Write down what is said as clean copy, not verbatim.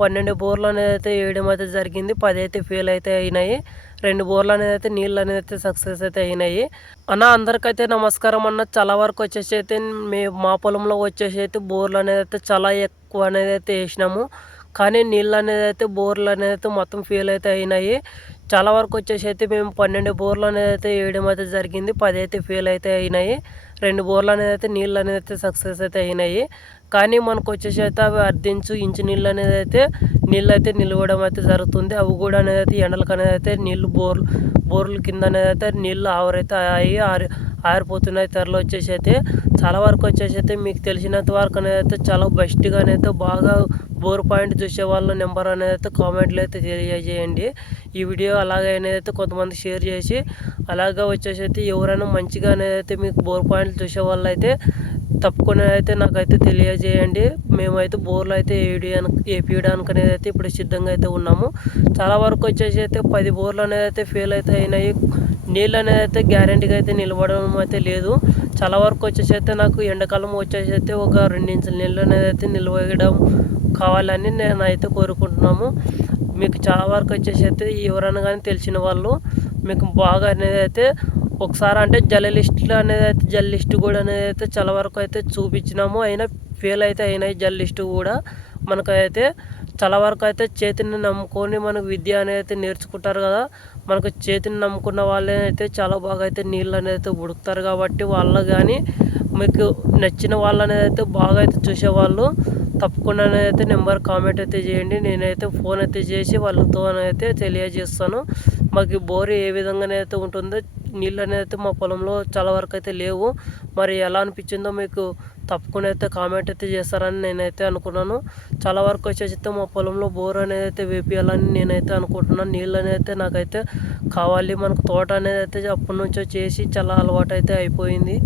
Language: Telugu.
12 బోర్లు అనేదైతే వేయడం అయితే జరిగింది. 10 అయితే ఫెయిల్ అయితే అయినాయి. 2 బోర్లు అనేదైతే నీళ్ళు అనేదైతే సక్సెస్ అయితే అయినాయి. అన్న అందరికైతే నమస్కారం అన్న. చాలా వరకు వచ్చేసి అయితే మా పొలంలో వచ్చేసి అయితే బోర్లు అనేదైతే చాలా ఎక్కువ అనేదైతే వేసినాము. కానీ నీళ్ళు అనేదైతే బోర్లు అనేదైతే మొత్తం ఫెయిల్ అయితే అయినాయి. చాలా వరకు వచ్చేసి అయితే మేము 12 బోర్లు అనేదైతే వేయడం అయితే జరిగింది. 10 అయితే ఫెయిల్ అయితే అయినాయి. 2 బోర్లు అనేదైతే నీళ్ళు అనేదైతే సక్సెస్ అయితే అయినాయి. కానీ మనకు వచ్చేసి అయితే అవి ఇంచు నీళ్ళు అనేదైతే నీళ్ళైతే నిలవడం అయితే జరుగుతుంది. అవి కూడా అనేదైతే ఎండలకు అనేదైతే నీళ్ళు బోర్ల కింద అనేదైతే నీళ్ళు ఆవిరైతే ఆరిపోతున్నాయి. త్వరలో వచ్చేసి అయితే చాలా వరకు వచ్చేసి అయితే మీకు తెలిసినంత వరకు అనేదైతే చాలా బెస్ట్గా అయితే బాగా బోర్ పాయింట్ చూసే వాళ్ళ నెంబర్ అనేది అయితే కామెంట్లో అయితే తెలియజేయండి. ఈ వీడియో అలాగే అనేది కొంతమంది షేర్ చేసి అలాగే వచ్చేసి అయితే ఎవరైనా మంచిగా అనేది అయితే మీకు బోర్ పాయింట్లు చూసే వాళ్ళు అయితే తప్పకుండా అయితే నాకైతే తెలియజేయండి. మేమైతే బోర్లు అయితే వేపించడానికి అనేది అయితే ఇప్పుడు సిద్ధంగా అయితే ఉన్నాము. చాలా వరకు వచ్చేసి అయితే 10 బోర్లు అనేది అయితే ఫెయిల్ అయితే అయినాయి. నీళ్ళు అనేది అయితే గ్యారెంటీగా అయితే నిలబడడం అయితే లేదు. చాలా వరకు వచ్చేసి అయితే నాకు ఎండాకాలం వచ్చేసి అయితే ఒక 2 ఇంచుల నీళ్ళు అనేది అయితే నిలవేయడం కావాలని నేనైతే కోరుకుంటున్నాము. మీకు చాలా వరకు వచ్చేసి అయితే ఎవరైనా కానీ తెలిసిన వాళ్ళు మీకు బాగా అనేది అయితే ఒకసారి అంటే జల్ లిస్ట్ కూడా అనేది అయితే చాలా వరకు అయితే చూపించినాము. అయినా ఫెయిల్ అయితే అయినాయి జల్ లిస్ట్ కూడా. మనకైతే చాలా వరకు అయితే చేతిని నమ్ముకొని మనకు విద్య అనేది అయితే నేర్చుకుంటారు కదా. మనకు చేతిని నమ్ముకున్న వాళ్ళే అయితే చాలా బాగా అయితే నీళ్ళు అనేది అయితే ఉడుకుతారు. కాబట్టి వాళ్ళ కానీ మీకు నచ్చిన వాళ్ళు అనేది అయితే బాగా అయితే చూసేవాళ్ళు తప్పకుండా అయితే నెంబర్ కామెంట్ అయితే చేయండి. నేనైతే ఫోన్ అయితే చేసి వాళ్ళతో అయితే తెలియజేస్తాను. మాకు బోర్ ఏ విధంగానైతే ఉంటుందో నీళ్ళు అనేది మా పొలంలో చాలా వరకు అయితే లేవు. మరి ఎలా అనిపించిందో మీకు తప్పకుండా అయితే కామెంట్ అయితే చేస్తారని నేనైతే అనుకున్నాను. చాలా వరకు వచ్చేసి మా పొలంలో బోర్ అనేది అయితే వేపియాలని నేనైతే అనుకుంటున్నాను. నీళ్ళు అనేది అయితే నాకైతే కావాలి. మనకు తోట అనేది అయితే అప్పటి నుంచో చేసి చాలా అలవాటు అయితే అయిపోయింది.